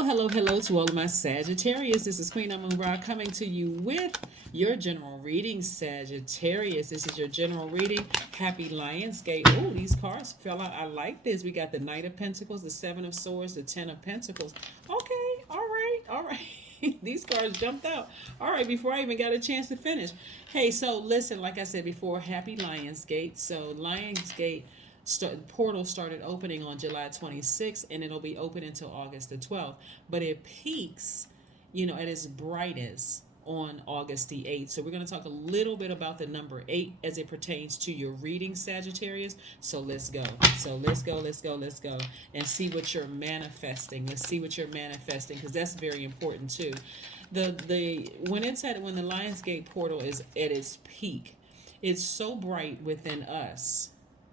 Hello to all of my Sagittarius. This is Queen of Moon Ra coming to you with your general reading, Sagittarius. This is your general reading. Happy Lionsgate. Oh, these cards fell out. I like this. We got the Knight of Pentacles, the Seven of Swords, the Ten of Pentacles. Okay, all right. These cards jumped out. All right, before I even got a chance to finish. Hey, so listen, like I said before, happy Lionsgate. So Lionsgate portal started opening on July 26th, and it'll be open until August the 12th. But it peaks, at its brightest on August the 8th. So we're going to talk a little bit about the number 8 as it pertains to your reading, Sagittarius. So let's go. Let's go and see what you're manifesting. Let's see what you're manifesting, because that's very important too. When the Lionsgate portal is at its peak, it's so bright within us.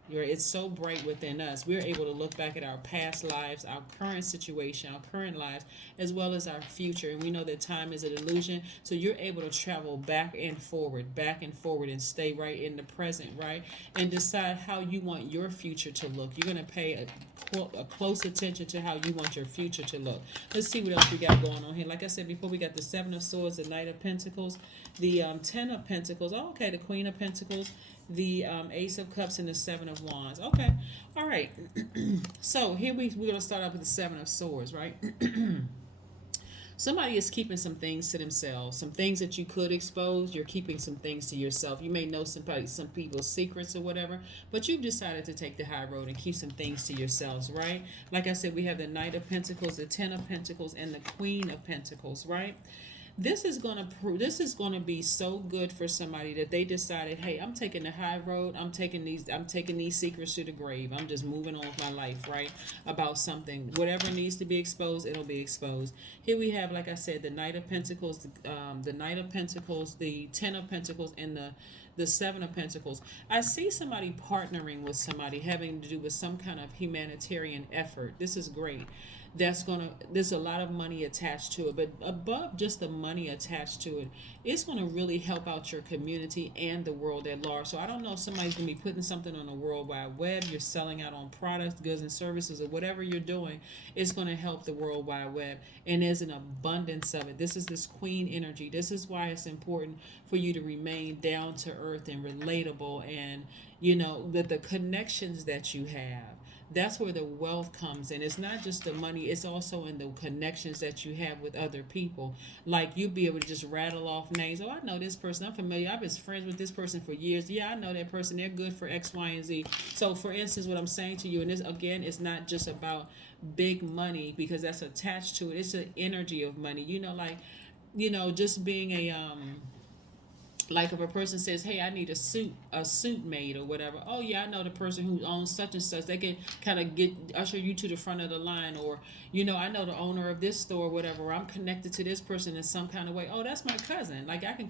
It's so bright within us. We're able to look back at our past lives, our current situation, our current lives, as well as our future. And we know that time is an illusion. So you're able to travel back and forward, and stay right in the present, right? And decide how you want your future to look. You're going to pay a close attention to how you want your future to look. Let's see what else we got going on here. Like I said before, we got the Seven of Swords, the Knight of Pentacles, the Ten of Pentacles. Oh, okay, the Queen of Pentacles, the Ace of Cups, and the Seven of Wands. Okay, all right. So here we're going to start off with the Seven of Swords, right? Somebody is keeping some things to themselves. Some things that you could expose, you're keeping some things to yourself. You may know some people's secrets or whatever, but you've decided to take the high road and keep some things to yourselves, right? Like I said, we have the Knight of Pentacles, the Ten of Pentacles, and the Queen of Pentacles, right? This is going to be so good for somebody that they decided, hey, I'm taking the high road. I'm taking these secrets to the grave. I'm just moving on with my life, right? About something, whatever needs to be exposed, it'll be exposed. Here we have, like I said, the Knight of Pentacles, the Knight of Pentacles, the Ten of Pentacles, and the Seven of Pentacles. I see somebody partnering with somebody, having to do with some kind of humanitarian effort. This is great. There's a lot of money attached to it, but above just the money attached to it, it's going to really help out your community and the world at large. So I don't know if somebody's going to be putting something on the World Wide Web, you're selling out on products, goods, and services, or whatever you're doing, it's going to help the World Wide Web, and there's an abundance of it. This is this queen energy. This is why it's important for you to remain down to earth and relatable, and that the connections that you have, that's where the wealth comes in. It's not just the money, it's also in the connections that you have with other people. Like, you'll be able to just rattle off names. Oh, I know this person, I'm familiar, I've been friends with this person for years. Yeah, I know that person, they're good for X, Y, and Z. So for instance, what I'm saying to you, and this again is not just about big money, because that's attached to it. It's the energy of money. Just being like if a person says, hey, I need a suit made or whatever. Oh yeah, I know the person who owns such and such. They can kind of usher you to the front of the line. Or I know the owner of this store or whatever, or I'm connected to this person in some kind of way. Oh, that's my cousin. Like, I can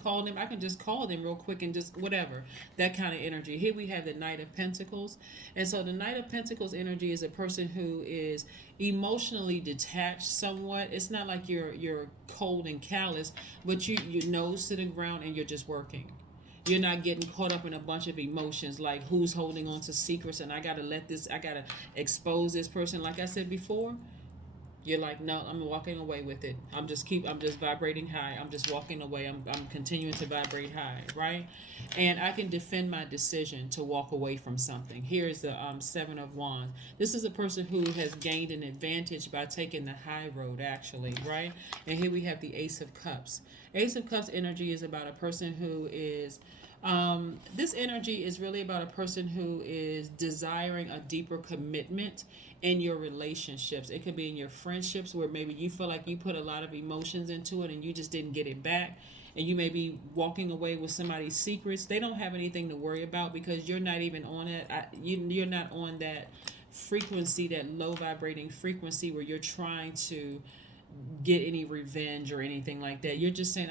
just call them real quick and just whatever. That kind of energy. Here we have the Knight of Pentacles. And so the Knight of Pentacles energy is a person who is emotionally detached somewhat. It's not like you're cold and callous, but you nose to the ground and you're just working. You're not getting caught up in a bunch of emotions, like who's holding on to secrets and I gotta expose this person. Like I said before, you're like, no, I'm walking away with it. I'm just vibrating high. I'm just walking away. I'm continuing to vibrate high, right? And I can defend my decision to walk away from something. Here's the Seven of Wands. This is a person who has gained an advantage by taking the high road, actually, right? And here we have the Ace of Cups. Ace of Cups energy is about a person who is this energy is really about a person who is desiring a deeper commitment in your relationships. It could be in your friendships, where maybe you feel like you put a lot of emotions into it and you just didn't get it back. And you may be walking away with somebody's secrets. They don't have anything to worry about because you're not even on it. You're not on that frequency, that low vibrating frequency where you're trying to get any revenge or anything like that. You're just saying,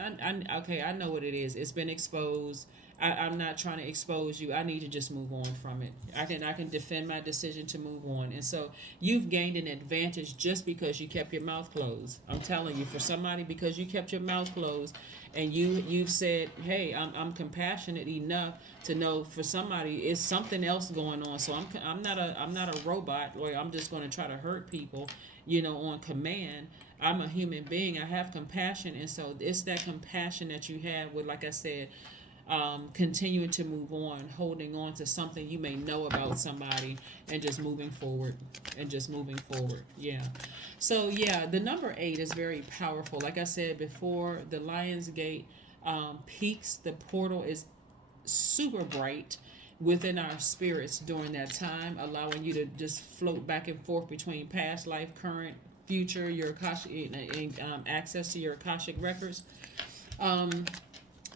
okay, I know what it is. It's been exposed. I'm not trying to expose you. I need to just move on from it. I can defend my decision to move on. And so you've gained an advantage just because you kept your mouth closed. I'm telling you, for somebody, because you kept your mouth closed and you've said, hey, I'm compassionate enough to know, for somebody it's something else going on. So I'm not a robot where I'm just going to try to hurt people, on command. I'm a human being. I have compassion, and so it's that compassion that you have with, like I said, continuing to move on, holding on to something you may know about somebody, and just moving forward, Yeah. So yeah, the number 8 is very powerful. Like I said before, the Lionsgate peaks. The portal is super bright within our spirits during that time, allowing you to just float back and forth between past life, current, future, your Akashic, access to your Akashic records. Um,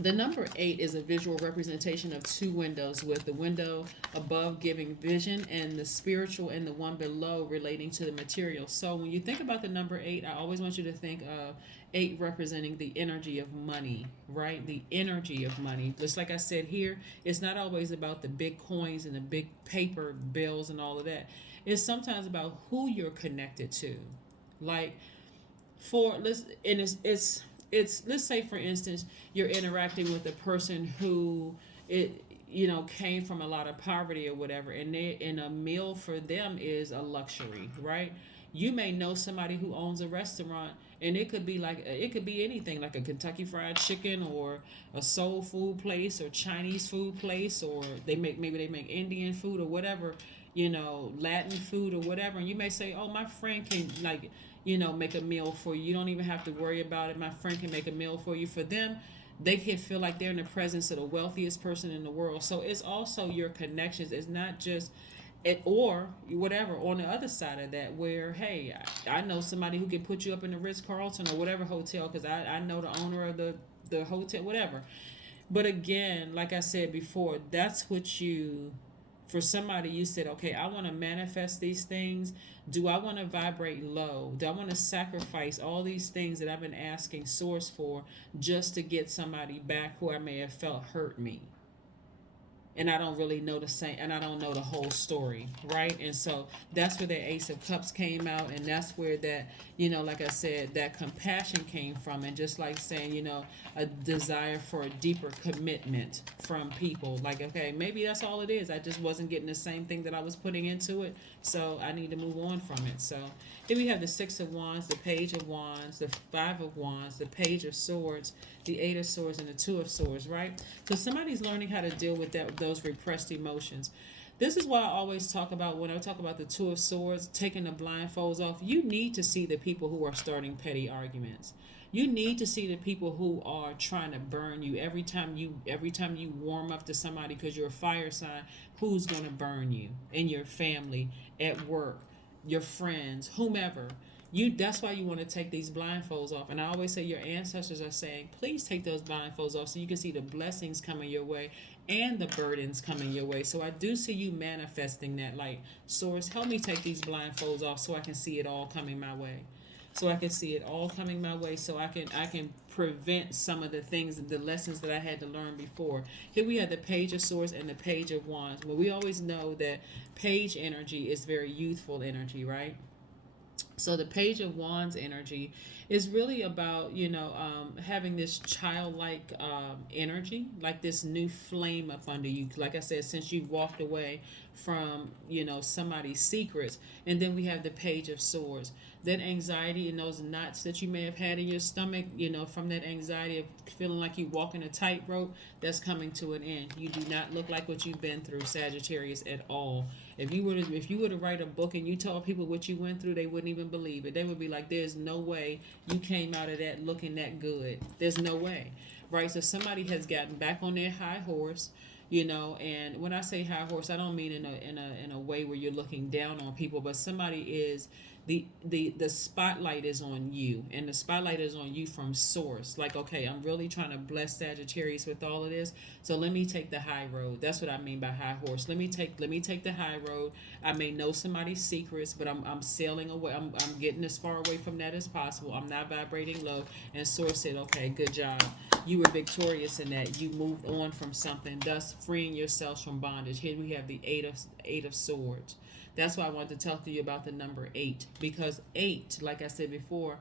the number 8 is a visual representation of two windows, with the window above giving vision and the spiritual, and the one below relating to the material. So when you think about the number 8, I always want you to think of 8 representing the energy of money, right? The energy of money. Just like I said here, it's not always about the big coins and the big paper bills and all of that. It's sometimes about who you're connected to. Like, it's let's say, for instance, you're interacting with a person who came from a lot of poverty or whatever, and a meal for them is a luxury, right? You may know somebody who owns a restaurant, and it could be anything, like a Kentucky Fried Chicken, or a soul food place, or Chinese food place, or maybe they make Indian food or whatever, Latin food or whatever. And you may say, oh, my friend can, like, make a meal for you. You don't even have to worry about it. My friend can make a meal for you. For them, they can feel like they're in the presence of the wealthiest person in the world. So it's also your connections. It's not just it, or whatever on the other side of that, where, hey, I know somebody who can put you up in the Ritz-Carlton or whatever hotel, because I know the owner of the hotel, whatever. But again, like I said before, that's what for somebody, you said, okay, I want to manifest these things. Do I want to vibrate low? Do I want to sacrifice all these things that I've been asking Source for, just to get somebody back who I may have felt hurt me? And I don't really know and I don't know the whole story, right? And so that's where the Ace of Cups came out, and that's where that, like I said, that compassion came from, and just like saying, a desire for a deeper commitment from people. Like, okay, maybe that's all it is. I just wasn't getting the same thing that I was putting into it, so I need to move on from it. So here we have the Six of Wands, the Page of Wands, the Five of Wands, the Page of Swords, the Eight of Swords, and the Two of Swords, right? So somebody's learning how to deal with those repressed emotions. This is why I always talk about, when I talk about the Two of Swords, taking the blindfolds off. You need to see the people who are starting petty arguments. You need to see the people who are trying to burn you. Every time you warm up to somebody because you're a fire sign, who's going to burn you? In your family, at work, your friends, whomever. That's why you want to take these blindfolds off. And I always say, your ancestors are saying, please take those blindfolds off so you can see the blessings coming your way and the burdens coming your way. So I do see you manifesting that, like, Source, help me take these blindfolds off so I can see it all coming my way. So I can see it all coming my way, so I can prevent some of the things, the lessons that I had to learn before. Here we have the Page of Swords and the Page of Wands. Well, we always know that page energy is very youthful energy, right? So the Page of Wands energy is really about, having this childlike energy, like this new flame up under you. Like I said, since you've walked away from, somebody's secrets. And then we have the Page of Swords. That anxiety and those knots that you may have had in your stomach, from that anxiety of feeling like you walking a tightrope, that's coming to an end. You do not look like what you've been through, Sagittarius, at all. If you were to write a book and you told people what you went through, they wouldn't even believe it. They would be like, there's no way you came out of that looking that good. There's no way, right? So somebody has gotten back on their high horse, and when I say high horse, I don't mean in a way where you're looking down on people, but somebody is the spotlight is on you, and the spotlight is on you from source. Like, okay, I'm really trying to bless Sagittarius with all of this, so let me take the high road. That's what I mean by high horse. Let me take the high road. I may know somebody's secrets, but I'm sailing away. I'm getting as far away from that as possible. I'm not vibrating low. And source said, okay, good job. You were victorious in that. You moved on from something, thus freeing yourselves from bondage. Here we have the eight of swords. That's why I wanted to talk to you about the number 8, because 8, like I said before,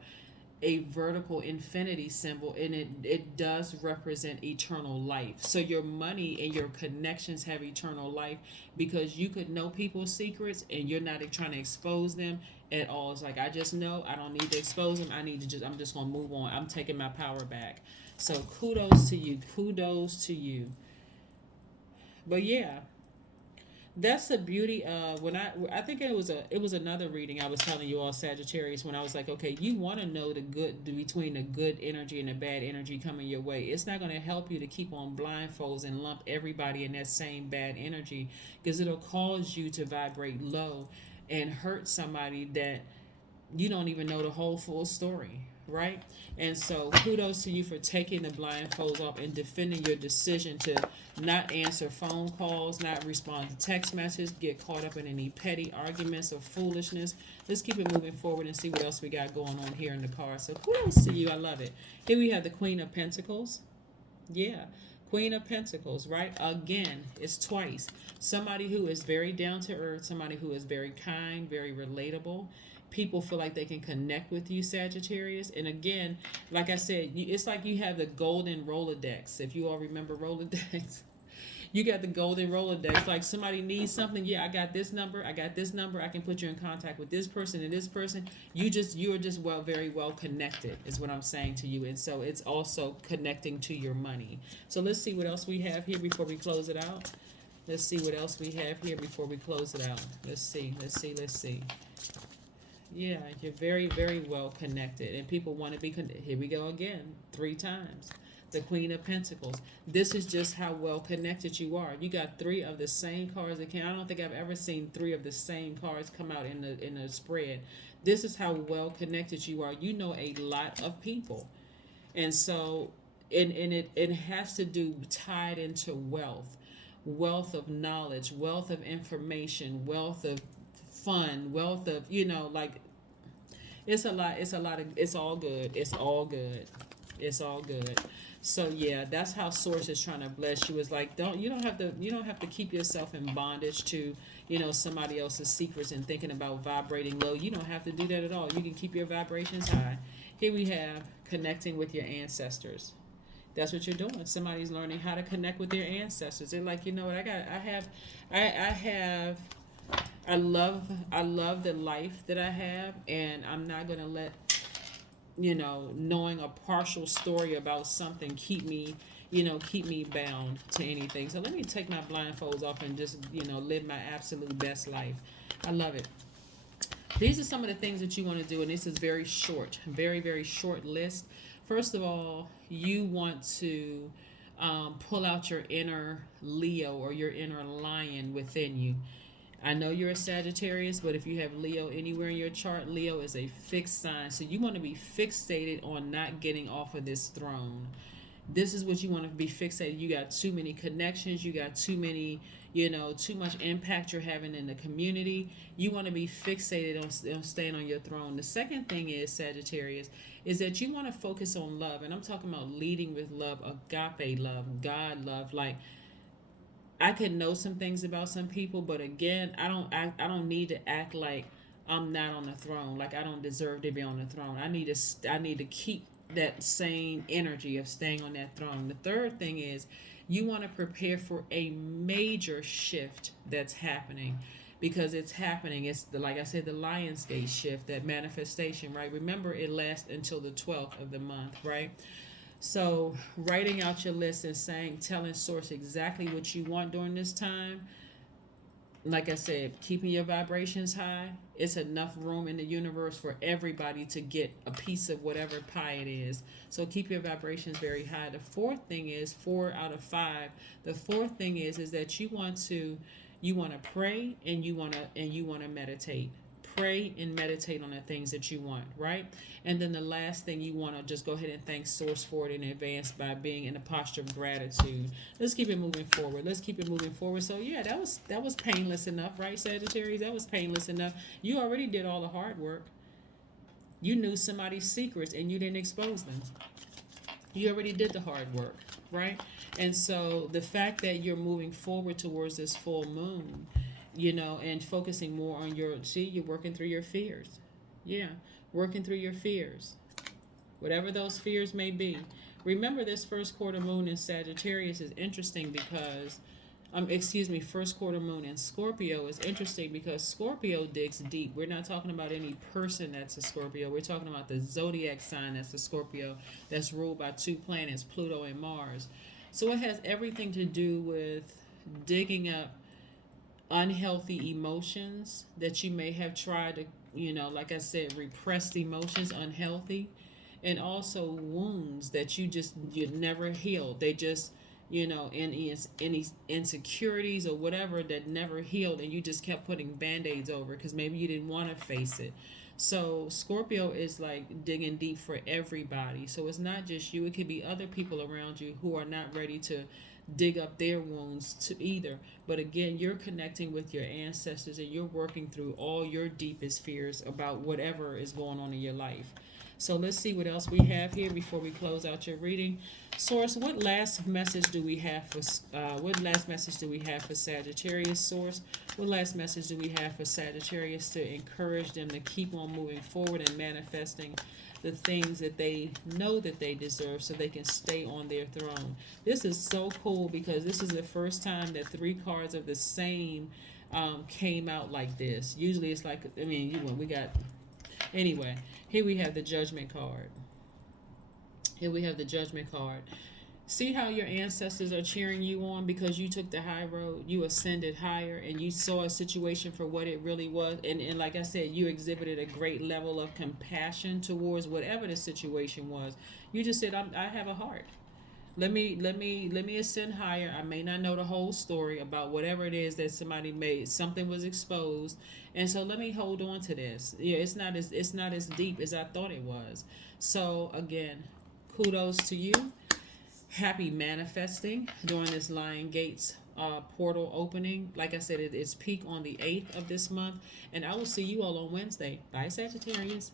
a vertical infinity symbol, and it does represent eternal life. So your money and your connections have eternal life, because you could know people's secrets and you're not trying to expose them at all. It's like, I just know, I don't need to expose them. I'm just going to move on. I'm taking my power back. So kudos to you. Kudos to you. But yeah, that's the beauty of when I think it was another reading I was telling you all, Sagittarius, when I was like, okay, you want to know the good between the good energy and the bad energy coming your way. It's not going to help you to keep on blindfolds and lump everybody in that same bad energy, because it'll cause you to vibrate low and hurt somebody that you don't even know the whole full story, right? And so kudos to you for taking the blindfolds off and defending your decision to not answer phone calls, not respond to text messages, get caught up in any petty arguments or foolishness. Let's keep it moving forward and see what else we got going on here in the card. So kudos to you. I love it. Here we have the Queen of Pentacles. Yeah. Queen of Pentacles, right? Again, it's twice. Somebody who is very down to earth, somebody who is very kind, very relatable. People feel like they can connect with you, Sagittarius. And again, like I said, it's like you have the golden Rolodex. If you all remember Rolodex, you got the golden Rolodex. Like, somebody needs something. Yeah, I got this number. I can put you in contact with this person and this person. You're just very well connected, is what I'm saying to you. And so it's also connecting to your money. So let's see what else we have here before we close it out. Let's see what else we have here before we close it out. Let's see. Yeah, you're very, very well connected, and people want to be connected. Here we go again, 3 times. The Queen of Pentacles. This is just how well connected you are. You got 3 of the same cards that came. I don't think I've ever seen 3 of the same cards come out in the spread. This is how well connected you are. You know a lot of people, and so and it has to do tied into wealth of knowledge, wealth of information, wealth of fun, wealth of, like, it's a lot of, it's all good. So yeah, that's how source is trying to bless you. Is like, you don't have to keep yourself in bondage to somebody else's secrets and thinking about vibrating low. You don't have to do that at all. You can keep your vibrations high. Here we have connecting with your ancestors. That's what you're doing. Somebody's learning how to connect with their ancestors. They're like, you know what, I love the life that I have, and I'm not gonna let knowing a partial story about something keep me bound to anything. So let me take my blindfolds off and just live my absolute best life. I love it. These are some of the things that you want to do, and this is very short, very, very short list. First of all, you want to pull out your inner Leo or your inner lion within you. I know you're a Sagittarius, but if you have Leo anywhere in your chart, Leo is a fixed sign. So you want to be fixated on not getting off of this throne. This is what you want to be fixated. You got too many connections. You got too many, too much impact you're having in the community. You want to be fixated on staying on your throne. The second thing is, Sagittarius, is that you want to focus on love. And I'm talking about leading with love, agape love, God love. Like, I can know some things about some people, but again, I don't need to act like I'm not on the throne. Like, I don't deserve to be on the throne. I need to keep that same energy of staying on that throne. The third thing is, you want to prepare for a major shift that's happening, because it's happening. It's like I said, the Lionsgate shift, that manifestation, right? Remember, it lasts until the 12th of the month, right? So writing out your list and telling source exactly what you want during this time. Like I said, keeping your vibrations high. It's enough room in the universe for everybody to get a piece of whatever pie it is. So keep your vibrations very high. The fourth thing is 4 out of 5. The fourth thing is that you want to pray and you want to meditate. pray and meditate on the things that you want, right? And then the last thing, you want to just go ahead and thank Source for it in advance by being in a posture of gratitude. Let's keep it moving forward. Let's keep it moving forward. So yeah, that was painless enough, right, Sagittarius? That was painless enough. You already did all the hard work. You knew somebody's secrets and you didn't expose them. You already did the hard work, right? And so the fact that you're moving forward towards this full moon, you know, and focusing more on you're working through your fears. Yeah, working through your fears. Whatever those fears may be. Remember, this first quarter moon in Sagittarius is interesting because first quarter moon in Scorpio is interesting because Scorpio digs deep. We're not talking about any person that's a Scorpio. We're talking about the zodiac sign that's a Scorpio, that's ruled by two planets, Pluto and Mars. So it has everything to do with digging up unhealthy emotions that you may have tried to, you know, like I said, repressed emotions, unhealthy, and also wounds that you never healed. They just, you know, any insecurities or whatever that never healed, and you just kept putting band-aids over because maybe you didn't want to face it. So Scorpio is like digging deep for everybody. So it's not just you, it could be other people around you who are not ready to dig up their wounds to either. But again, you're connecting with your ancestors and you're working through all your deepest fears about whatever is going on in your life. So let's see what else we have here before we close out your reading. Source, what last message do we have for Sagittarius? Source, what last message do we have for Sagittarius to encourage them to keep on moving forward and manifesting the things that they know that they deserve so they can stay on their throne? This is so cool because this is the first time that three cards of the same came out like this. Usually it's like, we got... Anyway, here we have the Judgment card. Here we have the Judgment card. See how your ancestors are cheering you on because you took the high road, you ascended higher, and you saw a situation for what it really was. And like I said, you exhibited a great level of compassion towards whatever the situation was. You just said, I have a heart. Let me ascend higher. I may not know the whole story about whatever it is that somebody made. Something was exposed, and so let me hold on to this. Yeah, it's not as deep as I thought it was. So again, kudos to you. Happy manifesting during this Lionsgate's portal opening. Like I said, it's peak on the 8th of this month, and I will see you all on Wednesday. Bye, Sagittarius.